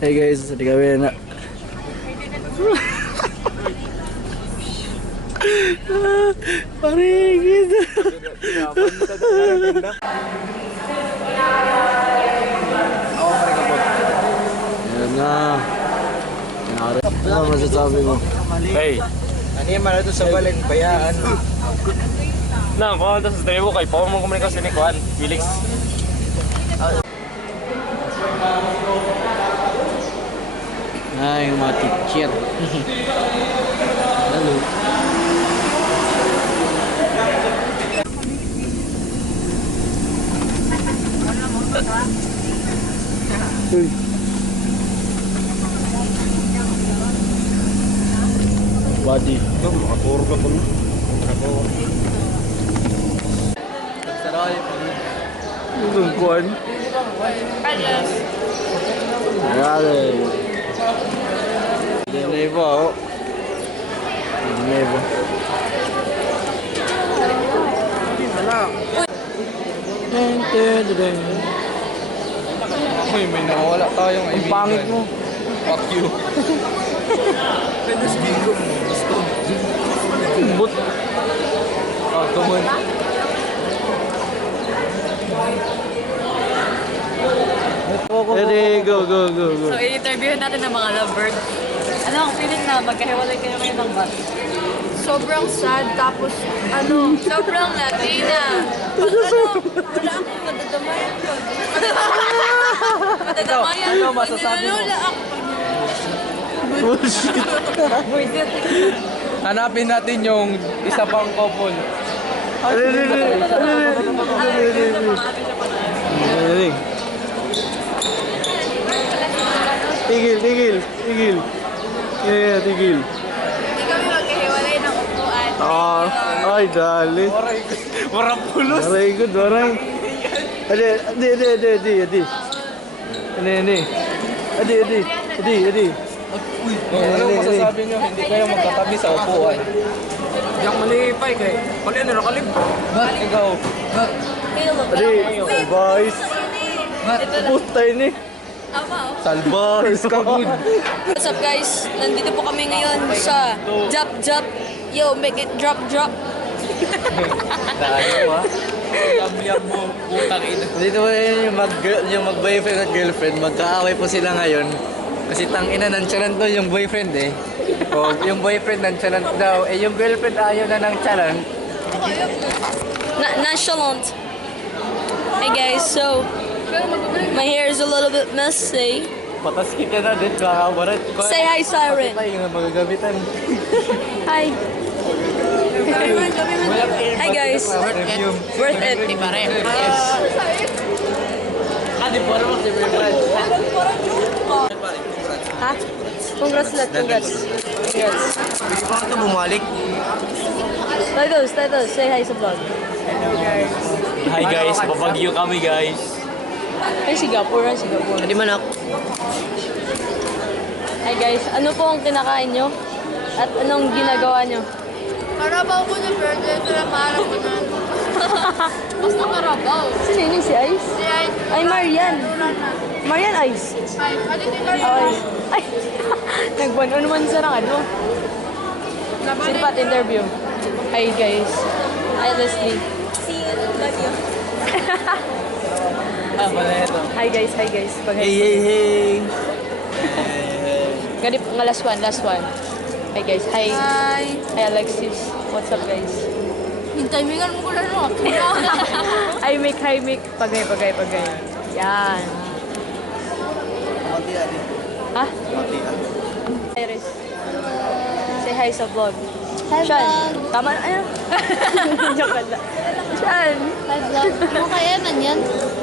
Hey guys, di kami na. Parigid. Yan na. Ano masasabi mo? Hey. Ano yung malado sa baling bayaan? Nang, kung ano sa stream mo, kay Pao mong komunikasyon ni Juan, Felix. Ay, yung mga teacher. Hello. Uy. Body. Makaturo ka po. Yung kuwan. Ayan. Dineva, oh. Dineva. Uy, may nawawala tayong Ang pangit mo. Fuck you. Pedos bingo mo. Gusto. But, Oh, tumon. ready, go. So, i-interview natin ng mga lovebird. Ano ang feeling na magkahiwalay kayo ngayon ng bat? Sobrang sad, tapos sobrang Latina. Wala akong madadamayan yun. Madadamayan. Ano masasabi mo? Wala ako. bullshit. Hanapin natin yung isa pang couple. Ready. Tigil. Yeah, tigil. Hindi kami magkahiwalay ng upuan. Ay, dali. Warang pulos. Waray good, waray. Adi. Adi. Ano masasabi nyo? Hindi kayo magkatabi sa upuan. Diyak malipay kay. Pali ano nakalib? Ba't ikaw? Adi, boys. Puta ini. Salbars ka good. What's up guys? Nandito po kami ngayon sa Jap. Yo, make it drop. Dahil ba? Yam mo, putang ina. Dito ba yung mag-boyfriend at girlfriend, magkaaway po sila ngayon. Kasi tangina nonchalant daw yung boyfriend eh. O yung boyfriend nonchalant daw, eh yung girlfriend ayaw na ng chalant. Nonchalant. Hey guys, so my hair is a little bit messy. Patas kita na din, kakabarat. Say hi, Siren. Ay, yung magagamitan. Hi. Hi guys. Worth it. Ha? Congrats. Pwede pa ito bumalik? Titus, say hi sa vlog. Hi guys, babagyo kami guys. Ay, Singapore. Hindi man ako. Hi guys, ano po ang kinakain nyo? At anong ginagawa nyo? Karabaw ko na pero ito lang maharap ko na. Basta karabaw. Sino yun si Ice? Si ay, Ay, Marian. Marian Ice. halito ka Oh, Ice. Ay, nagbuwan naman sa rang ano. Sinipat interview. Hi guys. Hi Leslie. See you. Love you. Wala ito. Hi guys. Hey. Ganip nga last one. Hi guys. Hi Alexis. What's up guys? Hintay mo mo ko lang no. Hi Mick. Pagay. Yan. Ha? Iris. Say hi sa vlog. Hi, Sean. vlog. Tama na. Ayun. Joke lang. Sean. Hi vlog. Mo kaya man yan?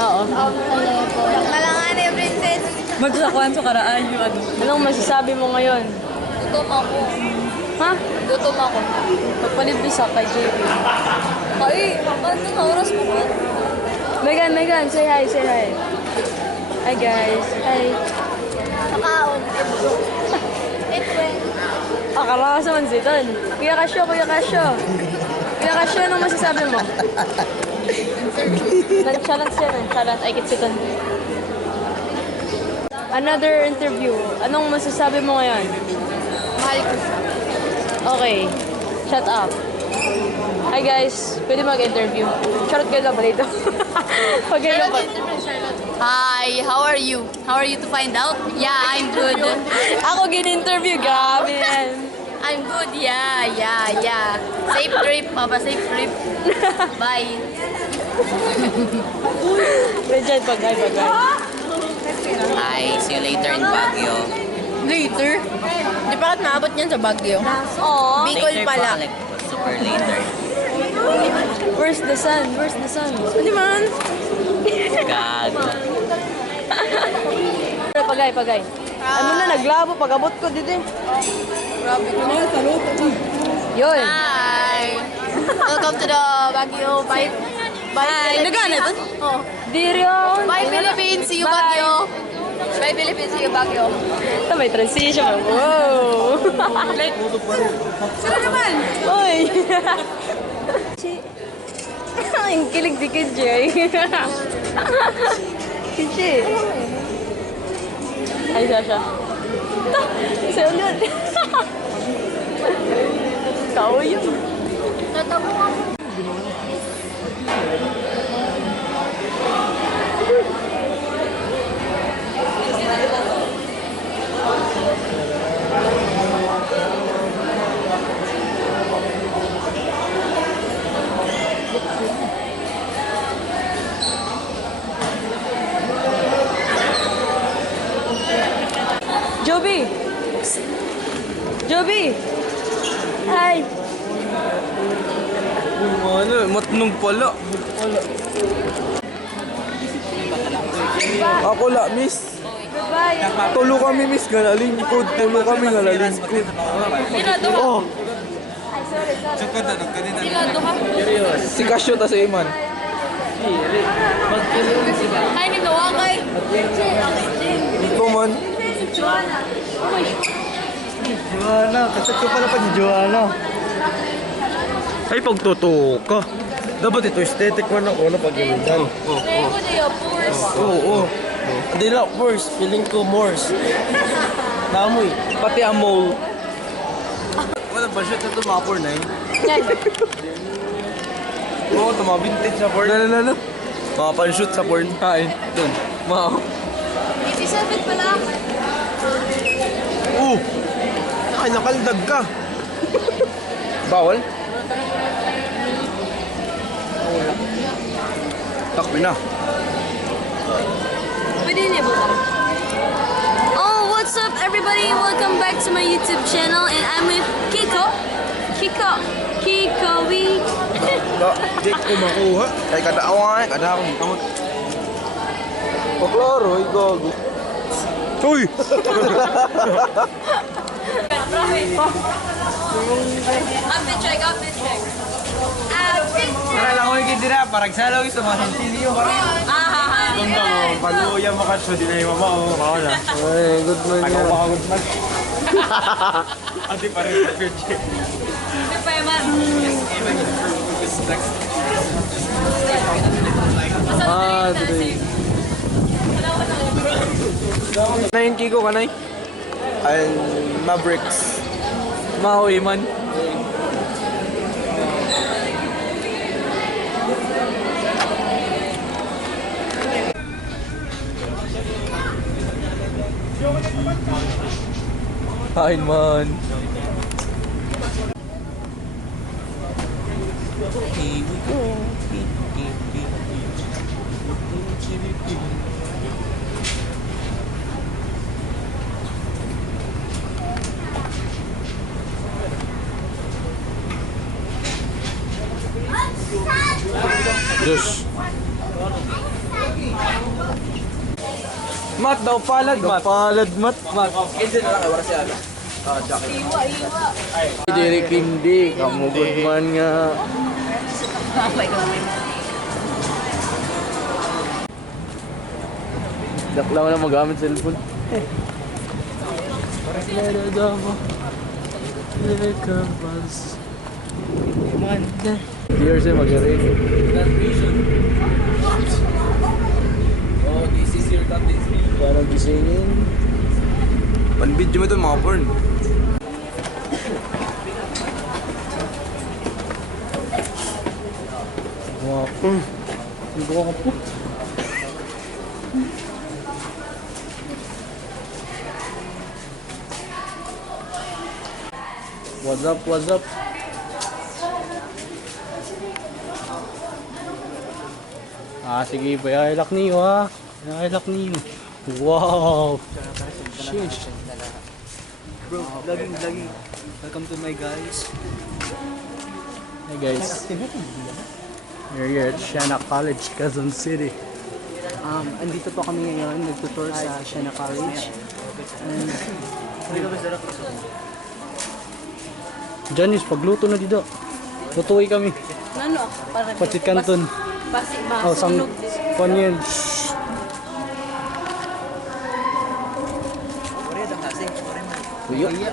Oo. Hello po. Malangan ni princess. Magsakuan sa karaan yung ano. Anong masasabi mo ngayon? Gutom ako. Ha? Gutom ako. Magpalibisa kay JP. Ay, anong oras mo ba? Megan, say hi. Hi guys. Hi. Nakaon. It went. Akala ka sa mansiton. Kuya Kasyo, anong masasabi mo? Nonchalant siya. Ay, kitsiton. Another interview. Anong masasabi mo ngayon? Mahal ko siya. Okay. Shut up. Hi guys. Pwede mag-interview. Charot kayo lang ba dito? Pag kayo pa. Hi, how are you? How are you to find out? Yeah, I'm good. Ako gin-interview. Grabe yan. I'm good, yeah. Safe trip, Papa, safe trip. Bye. Regine, pag-hi. Hi, see you later in Baguio. Later? Di pa kat maabot niyan sa Baguio? Aww. Bicol Later pala. pa, like, super later. Where's the sun? Where's the sun? Hindi man. Gago. Pagay. Ano na, naglabo. Pag-abot ko dito eh. Grabe ko na yung salute. Yun. Hi. Welcome to the Baguio. Bye. Bye, nagana to? Oh. Dirion. Bye, Philippines. See you, Baguio. Bye, Philippines. See you, Baguio. Ito may transition. Wow. Sino naman? Uy. Ang kilig di Kijay. Kijay. Ay, Sasha. Sa'yo ulit. Tao yun. Natabo ako. Joby! Joby! Hi! Ano, matnong pala. Ako la, miss. Goodbye! Tulo kami, miss. Galalingkod. Tulo kami galalingkod. Sinado ka? Oh, Sinado ka? si Casio ta si Iman. Ay, ninawagay. Ito man. Joanna, kasat ko pala pa si Joanna. Ay, pagtotoo ka. Dapat ito aesthetic man ako na pag-ilitan. Kaya ko na yung purse. Oo. Hindi na, Morse. Feeling ko Morse. Namoy. Pati amol. Walang ba shoot na ito mga porn eh? Yan. Oo, ito mga vintage na porn. Ano? Mga pan-shoot sa porn. Kain. Doon. Mga. 87 pala. Ay, nakaldag ka. Bawal? Takbi na. Pwede niya ba? Oh, what's up everybody? Welcome back to my YouTube channel and I'm with Kiko. Kikowi. Di ko makuha. Ay, kadaawa nga. Kada akong kamot. Paklaro, igago. Uy! Outfit check. Outfit check. Para lang ako ikitira. Parang salaw yung sumasantilyo. Ganda mo. Paluya mo ka siya. Di na yung mama. Mama na. Ay, good man Ako yan. makagod man. Ate pa rin sa check. Madre. Nain Kiko kanay. And Mavericks. Mahoy man. Kain man. Diyos. Mat daw palad mat. Palad mat. Mat. Hindi na lang. Wala siya. Derek hindi. Kamugod man nga. Dakla mo na magamit cellphone. Dear siya mag-array. Oh, this is your Kaya nagisingin. Pan-video mo ito mga porn. Wow. Ang buka po. What's up, what's up? Sige, bayayalak niyo ha. Bayayalak niyo. Wow. Sheesh. Bro, vlogging. Welcome to my guys. Hey guys. We're here at Siena College, Quezon City. Andito po kami ngayon, nagtutour sa Siena College. And Janice, pagluto na dito. Lutuin kami. Ano? Para Patit Canton. Basi, Oh, sang masunog. Panyan. Kuya.